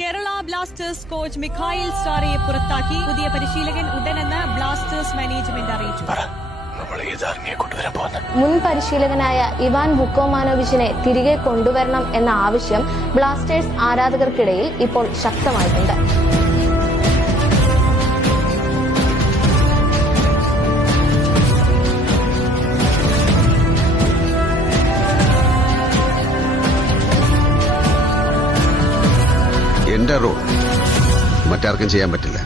Kerala Blasters coach Mikhail സ്റ്റാറിയെ പുറത്താക്കി. പുതിയ പരിശീലകൻ ഉടനെന്ന് ബ്ലാസ്റ്റേഴ്സ് മാനേജ്മെന്റ് അറിയിച്ചു. മുൻ പരിശീലകനായ ഇവാൻ വുക്കോമാനോവിച്ചിനെ തിരികെ കൊണ്ടുവരണം എന്ന ആവശ്യം ബ്ലാസ്റ്റേഴ്സ് ആരാധകർക്കിടയിൽ ഇപ്പോൾ ശക്തമായിട്ടുണ്ട്. എന്റെ റോൾ മറ്റാർക്കും ചെയ്യാൻ പറ്റില്ല.